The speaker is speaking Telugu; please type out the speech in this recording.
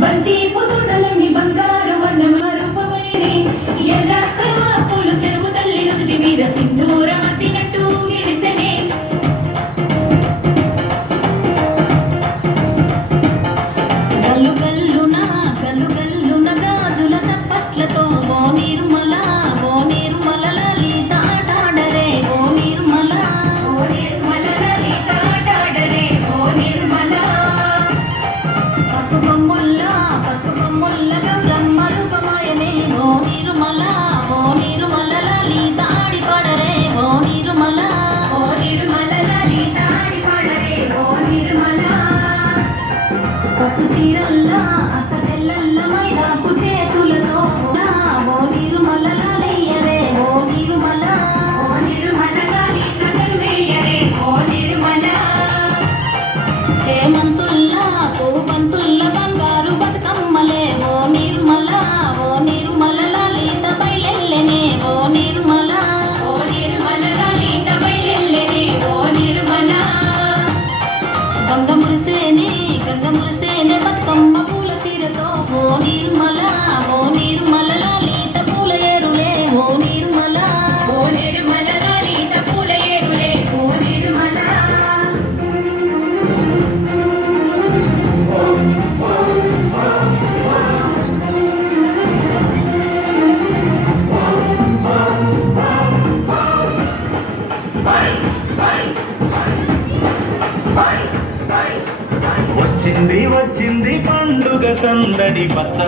బంతి పుతుడలని బంగారు వర్ణమారూపమైని ఎర్ర పూలు చెరువు తల్లి నుదుటి మీద సింధూరం అద్దినట్టు విరిసెనే గల్లు గల్లున గాజుల తప్పట్లతో ఓ నిర్మల లలిత ఆటాడరే ఓ నిర్మల లలిత ఆటాడరే ఓ నిర్మల పసుపు బొమ్మల్ల గౌరమ్మ రూపమాయనే ఓ నిర్మల లలిత ఆడి పాడరే ఓ నిర్మల లలిత ఆడి పాడరే ఓ నిర్మల పట్టు చీరల్లా అక్క తెల్లల్ల మైదాపు చేతులతో ఓ నిర్మల లయ్యరే ఓ నిర్మల లలిత గర్వేయరే ఓ నిర్మల చేమంతుల్లా పూబంతుల్ల బంగారు బతుకమ్మలే ఓ నిర్మల లలిత బయలెల్లెనే ఓ నిర్మల లలిత బయలెల్లెనే ఓ నిర్మల గంగ మురిసేనే బతుకమ్మ పూల చీరతో ఓ నిర్మల లలిత పూల ఏరులే ఓ నిర్మల లలిత పూల ఏరులే ఓ నిర్మల వచ్చింది పండుగ సందడి పచ్చ